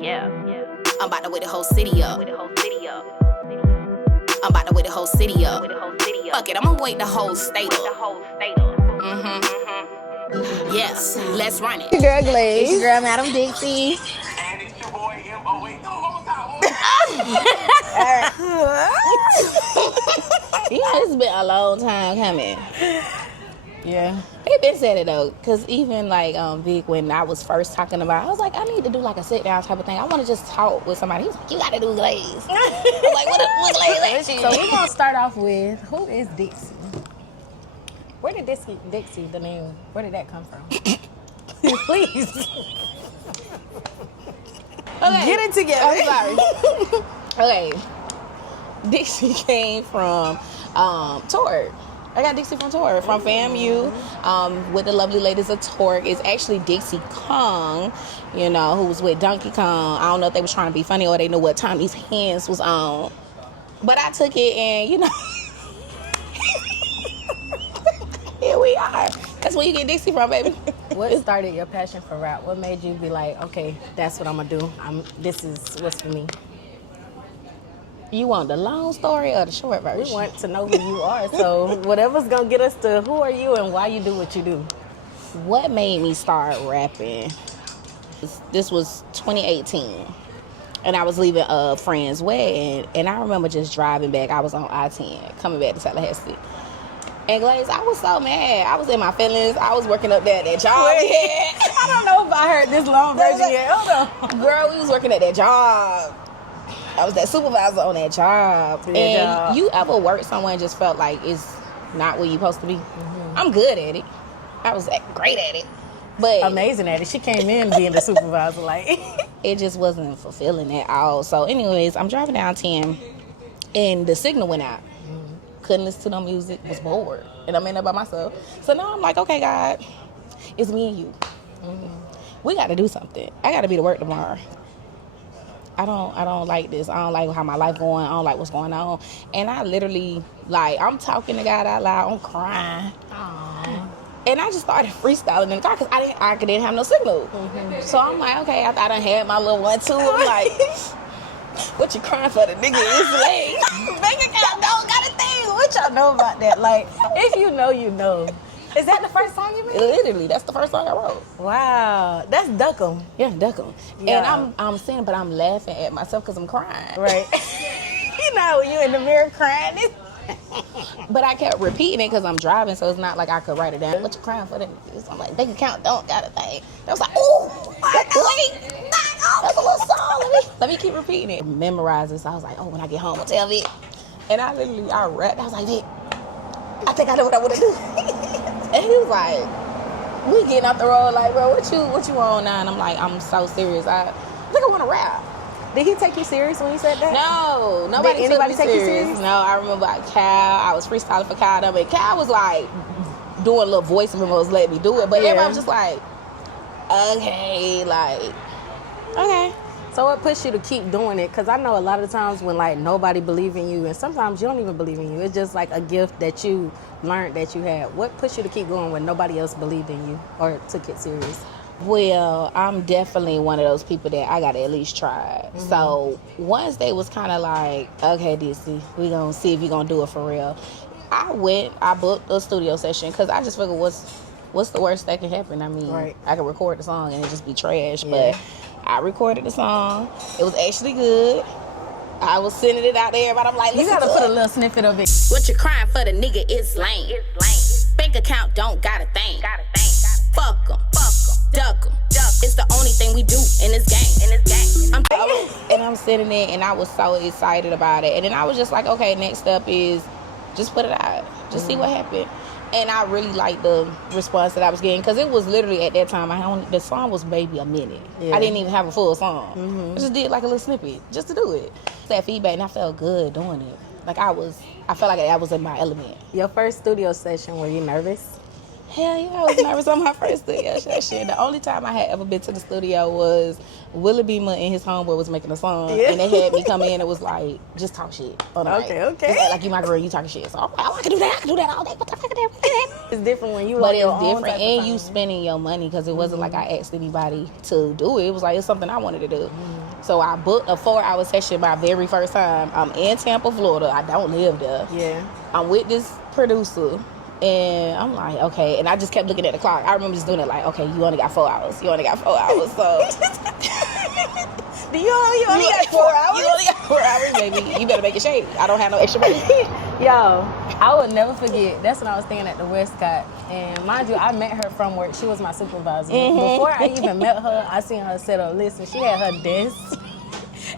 I'm about to wake the whole city up. I'm about to wake the whole city up. Fuck it, I'm gonna wake the whole state up. Yes, let's run it. Your girl Glaze. It's your girl, Madam Dixie. And it's your boy M08. You know, it's been a long time coming. Yeah. They been said it though, cause even like Vic, when I was first talking about, I was like, I need to do like a sit down type of thing. I want to just talk with somebody. He was like, you got to do Glaze. I was like, what Glaze? So we're gonna start off with, who is Dixie? Where did Dixie, the name, where did that come from? Please. Okay. Get it together. I'm sorry. Okay. Dixie came from Torque. I got Dixie from Torque, from FAMU, with the lovely ladies of Torque. It's actually Dixie Kong, you know, who was with Donkey Kong. I don't know if they was trying to be funny or they knew what Tommy's hands was on. But I took it and, you know, here we are. That's where you get Dixie from, baby. What started your passion for rap? What made you be like, okay, that's what I'm gonna do. This is what's for me. You want the long story or the short version? We want to know who you are. So whatever's gonna get us to who are you and why you do what you do. What made me start rapping? This was 2018. And I was leaving a friend's wedding. And I remember just driving back. I was on I-10, coming back to Tallahassee. And Glaze, I was so mad. I was in my feelings. I was working up there at that job. I don't know if I heard this long version yet. Hold on. Girl, we was working at that job. I was that supervisor on that job. You ever work somewhere and just felt like it's not where you're supposed to be? Mm-hmm. I'm good at it. I was great at it. But amazing at it. She came in being the supervisor. Like it just wasn't fulfilling at all. So anyways, I'm driving down 10 and the signal went out. Couldn't listen to no music, was bored. And I'm in there by myself. So now I'm like, okay, God, it's me and you. We got to do something. I got to be to work tomorrow. I don't like this. I don't like how my life going. I don't like what's going on. And I literally, like, I'm talking to God out loud. I'm crying. Aww. And I just started freestyling in the car because I didn't have no signal. So I'm like, okay, I thought I had my little 1, 2. I'm like, what you crying for? The nigga is late. Bank account don't got a thing. What y'all know about that? Like, if you know, you know. Is that the first song you made? Literally, that's the first song I wrote. Wow, that's Duck 'em. Yeah, Duck 'em. Yeah. And I'm singing, but I'm laughing at myself because I'm crying. Right. You know, when you in the mirror crying. But I kept repeating it because I'm driving, so it's not like I could write it down. What you crying for? I'm like, bank account don't got a thing. I was like, ooh, wait, that's a little song. Let me keep repeating it. Memorize it. So I was like, oh, when I get home, I'll tell Vic. And I rapped. I was like, Vic, I think I know what I want to do. And he was like, we getting off the road, like, bro, what you on now? And I'm like, I'm so serious. I think I want to rap. Did he take you serious when he said that? No, nobody Did anybody took me take serious. you serious? No, I remember like Cal. I was freestyling for Cal. And Cal was like doing a little voice memos, letting me do it. But everybody was just like, okay, like, okay. So what pushed you to keep doing it? Because I know a lot of times when like nobody believe in you, and sometimes you don't even believe in you. It's just like a gift that you learned that you had. What pushed you to keep going when nobody else believed in you or took it serious? Well, I'm definitely one of those people that I gotta at least try. So once they was kind of like, okay, Dixie, we gonna see if you gonna do it for real. I booked a studio session because I just figured what's the worst that can happen? I mean, I could record the song and it just be trash, but I recorded the song. It was actually good. I was sending it out there, but I'm like, you gotta put a little snippet of it. What you crying for? The nigga is lame. Bank account don't got a thing. Fuck 'em. Duck 'em. It's the only thing we do in this game. I'm sitting there and I was so excited about it. And then I was just like, okay, next step is just put it out. Just see what happened. And I really liked the response that I was getting because it was literally at that time, the song was maybe a minute. Yeah. I didn't even have a full song. I just did like a little snippet just to do it. That feedback, and I felt good doing it. Like I felt like I was in my element. Your first studio session, were you nervous? Hell yeah, I was nervous on my first studio session. The only time I had ever been to the studio was Willie Beamer and his homeboy was making a song. Yeah. And they had me come in and it was like, just talk shit on the mic. Okay. Just act like you my girl, you talking shit. So I'm like, oh, I can do that all day. What the fuck is that? It's different when you But it's different and you spending your money because it wasn't like I asked anybody to do it. It was like, it's something I wanted to do. So I booked a 4-hour session my very first time. I'm in Tampa, Florida. I don't live there. Yeah. I'm with this producer. And I'm like, okay. And I just kept looking at the clock. I remember just doing it like, okay, you only got 4 hours. You only got 4 hours. So You only got 4 hours? You only got 4 hours, baby. You better make it shady. I don't have no extra money. Yo, I would never forget. That's when I was staying at the Westcott. And mind you, I met her from work. She was my supervisor. Before I even met her, I seen her set up list, and she had her desk.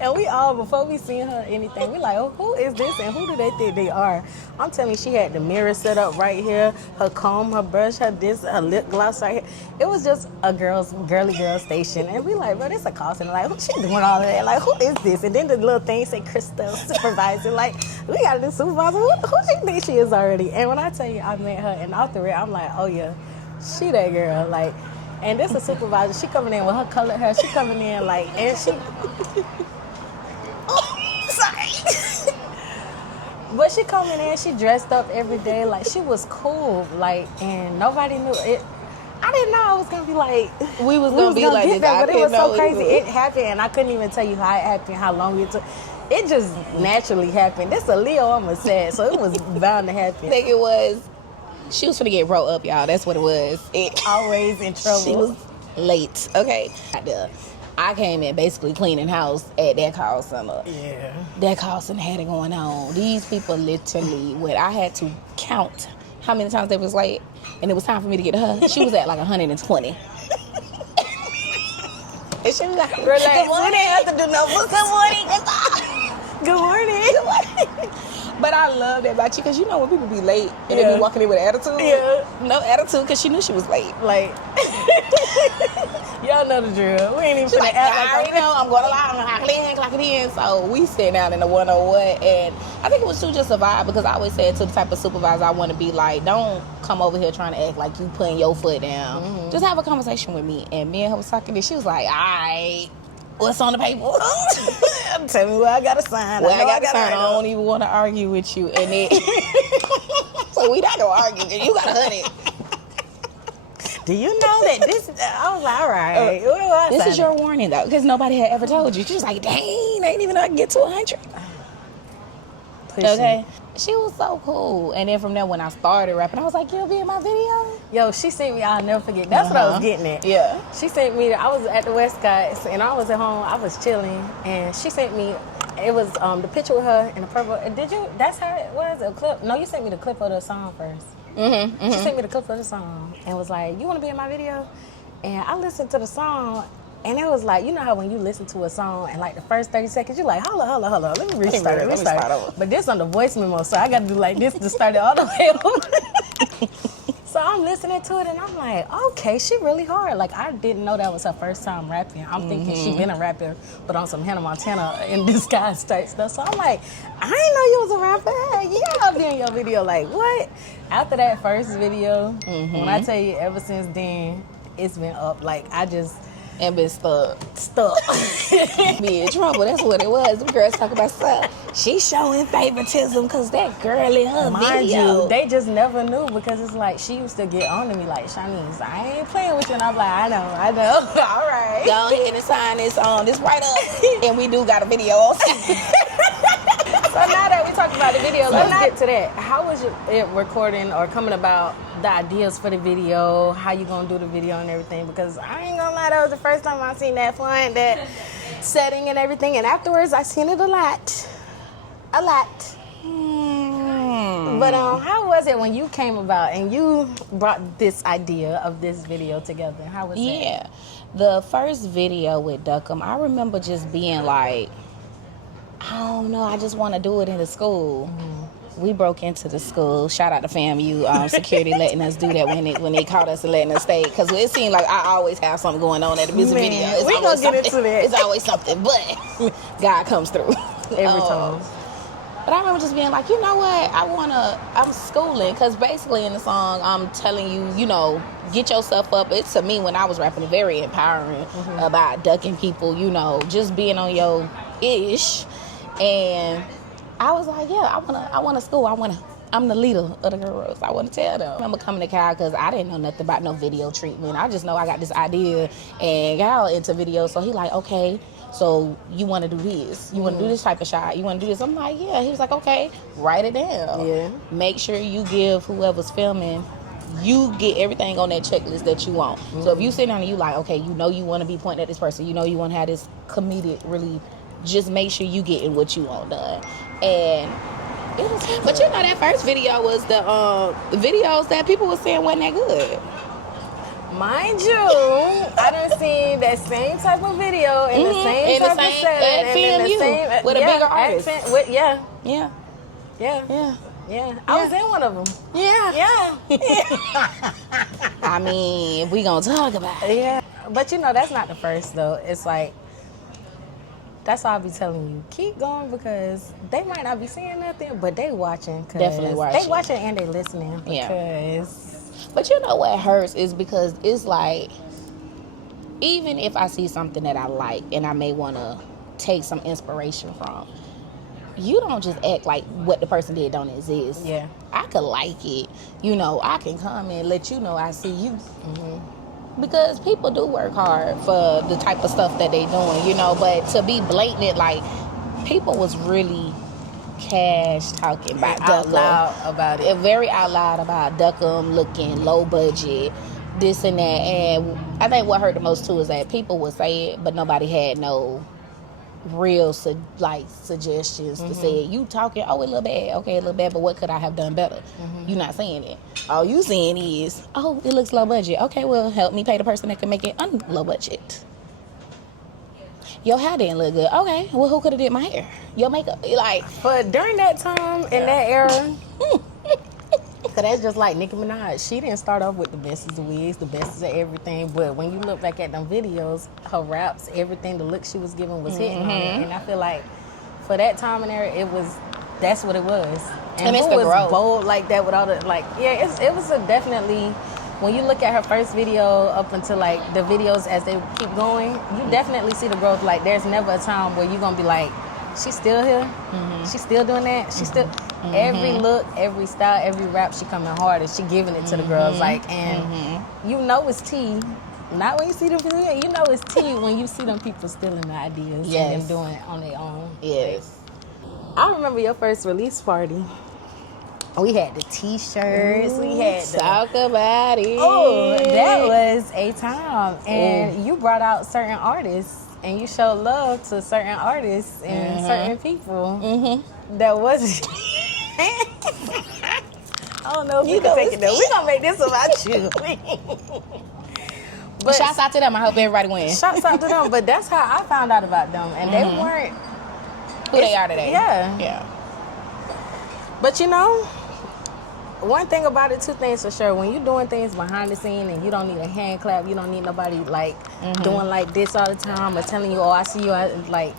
And we all, before we seen her anything, we like, oh, who is this and who do they think they are? I'm telling you, she had the mirror set up right here, her comb, her brush, her lip gloss right here. It was just a girly girl station. And we like, bro, this a call center. Like, who she doing all of that? Like, who is this? And then the little thing say Crystal supervisor. Like, we got this supervisor. Who she think she is already? And when I tell you I met her and off the rip, I'm like, oh yeah, she that girl. Like, and this a supervisor. She coming in with her colored hair. She coming in like, and she... Sorry. But she coming in, she dressed up every day, like she was cool, like, and nobody knew it. I didn't know I was gonna be like, we was gonna be like this, but it was so crazy. It happened, and I couldn't even tell you how it happened, how long it took. It just naturally happened. This a Leo, I'm a sad, so it was bound to happen. I think it was. She was finna get rolled up, y'all. That's what it was. Always in trouble. She was late. Okay. I came in basically cleaning house at that call center. Yeah. That call center had it going on. These people literally, when I had to count how many times they was late, and it was time for me to get to her, she was at like 120. And she was like, relax. Good morning. We didn't have to do no Good morning. Good morning. Good morning. But I love that about you, because you know when people be late and they be walking in with attitude? Yeah. No attitude, because she knew she was late. Like, y'all know the drill. We ain't even She's finna like, act I already know, I'm going to lie, I'm going to clock it in. So we sit down in the 101, and I think it was too just a vibe, because I always said to the type of supervisor I want to be like, don't come over here trying to act like you putting your foot down. Mm-hmm. Just have a conversation with me. And me and her was talking, and she was like, all right, what's on the paper? Tell me where I got to sign. Well, I got to sign. I don't even want to argue with you. And then, so we not going to argue, because you got 100. Do you know that this? I was like, all right. This is your warning, though, because nobody had ever told you. She was like, dang, I didn't even know I can get to 100. Okay. She was so cool. And then from there, when I started rapping, I was like, you'll be in my video? Yo, she sent me, I'll never forget. That's what I was getting at. Yeah. She sent me, I was at the Westcott, and I was at home, I was chilling, and she sent me, it was the picture with her in the purple. Did you, that's how it was, a clip? No, you sent me the clip of the song first. Mm-hmm. She sent me the clip of the song and was like, you want to be in my video? And I listened to the song, and it was like, you know how when you listen to a song and like the first 30 seconds, you're like, hold on, let me restart it. But this on the voice memo, so I got to do like this to start it all the way over. So I'm listening to it, and I'm like, okay, she really hard. Like, I didn't know that was her first time rapping. I'm thinking she been a rapper, but on some Hannah Montana in disguise type stuff. So I'm like, I didn't know you was a rapper. Hey, yeah, I'll be in your video. Like, what? After that first video, when I tell you, ever since then, it's been up. Like, I just... And been stuck. Be in trouble. That's what it was. Them girls talk about stuff. She showing favoritism because that girl in her Mind video. you, they just never knew, because it's like she used to get on to me like, Shanice, I ain't playing with you. And I'm like, I know. All right. Go ahead and sign this on. This right up. And we do got a video. So now that we talked about the video, let's get to that. How was it recording or coming about, the ideas for the video, how you gonna do the video and everything? Because I ain't gonna lie, that was the first time I seen that font, that setting and everything. And afterwards, I seen it a lot. But how was it when you came about and you brought this idea of this video together? How was it? Yeah. The first video with Duckham, I remember just being like, I don't know, I just want to do it in the school. We broke into the school. Shout out to FAMU security letting us do that when they caught us and letting us stay. Because it seemed like I always have something going on at a music video. We're going to get into that. It's always something, but God comes through. Every time. But I remember just being like, you know what? I'm schooling. Because basically in the song, I'm telling you, you know, get yourself up. It's to me, when I was rapping, very empowering about ducking people, you know, just being on your ish. And I was like, yeah, I wanna school. I I'm the leader of the girls. I want to tell them. I'm coming to Cal because I didn't know nothing about no video treatment. I just know I got this idea, and Cal into video, so he like, okay, so you want to do this? You want to do this type of shot? You want to do this? I'm like, yeah. He was like, okay, write it down. Yeah. Make sure you give whoever's filming, you get everything on that checklist that you want. So if you sit down and you like, okay, you know you want to be pointing at this person, you know you want to have this comedic relief, just make sure you getting what you want done. And it was good. But you know that first video was the videos that people were saying wasn't that good. Mind you, I done seen that same type of video in the same type of setting, and in the same with a bigger artist. Yeah. I was in one of them. Yeah. I mean, we gonna talk about it. Yeah, but you know that's not the first though. It's like that's all I be telling you. Keep going because they might not be saying nothing, but they watching. Definitely watching. They watching and they listening because. Yeah. But you know what hurts is because it's like, even if I see something that I like and I may want to take some inspiration from, you don't just act like what the person did don't exist. Yeah. I could like it. You know, I can come and let you know I see you. Because people do work hard for the type of stuff that they doing, you know, but to be blatant, like, people was really cash talking about out loud about it. Very out loud about Duckham looking low budget, this and that. And I think what hurt the most too is that people would say it, but nobody had no real suggestions to say it. You talking, oh, it look bad, okay, it look bad, but what could I have done better? You not saying it. All you saying is, oh, it looks low budget. Okay, well, help me pay the person that can make it low budget. Your hair didn't look good. Okay, well, who could have did my hair? Your makeup. Like, but during that time, in that era, because that's just like Nicki Minaj. She didn't start off with the best of the wigs, the best of everything. But when you look back at them videos, her raps, everything, the look she was giving was hitting on it. And I feel like for that time and era, that's what it was. And it's who the was growth. bold like that with all the, like, yeah, it was a definitely, when you look at her first video up until like the videos as they keep going, you definitely see the growth. Like there's never a time where you're going to be like, she's still here? She's still doing that? She's still... Every look, every style, every rap, she coming harder. She giving it to the girls, like, and you know it's tea. Not when you see them, you know it's tea when you see them people stealing the ideas and them doing it on their own. yes. I remember your first release party. We had the T-shirts. We had the... Talk about it. Oh, that was a time. And you brought out certain artists, and you showed love to certain artists and certain people. That wasn't... I don't know if you can take it though. We're going to make this about you. But Shouts out to them. I hope everybody wins. shouts out to them. But that's how I found out about them. And they weren't... Who they are today. Yeah. But you know, one thing about it, two things for sure. When you're doing things behind the scene and you don't need a hand clap, you don't need nobody like doing like this all the time or telling you, oh, I see you. Like,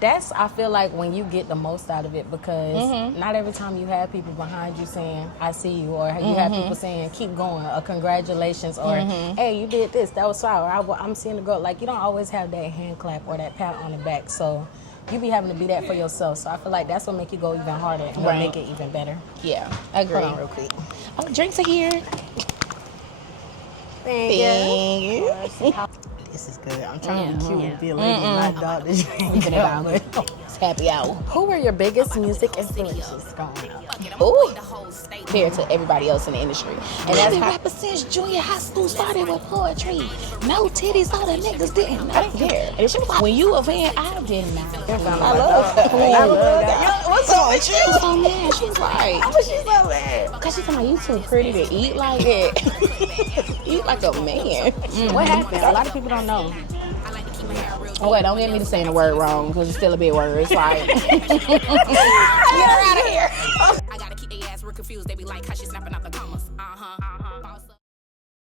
that's, I feel like, when you get the most out of it, because not every time you have people behind you saying, I see you, or you have people saying, keep going, or congratulations, or hey, you did this, that was fire, I'm seeing the girl. Like, you don't always have that hand clap or that pat on the back, so you be having to be that for yourself. So I feel like that's what make you go even harder and what make it even better. Yeah, agree. Hold on real quick. Oh, drinks are here. Thank you. This is good. I'm trying to be cute and be a lady and not dog this drink. It's happy hour. Who were your biggest music influences growing up? Ooh, compared to everybody else in the industry. And that's how rapper since junior high school started with poetry. No titties, all the niggas didn't. I didn't care. And she was like, when you a fan, I did not. I love that. What's wrong with you? She was so mad. She was like, How was she so mad? because she's like, you too pretty to eat like that. Eat like a man. What happened? A lot of people don't know. Oh, wait, don't get me to saying the word wrong, because it's still a big word. It's like, get her out of here. I gotta keep their ass real confused. They be like, how she snapping out the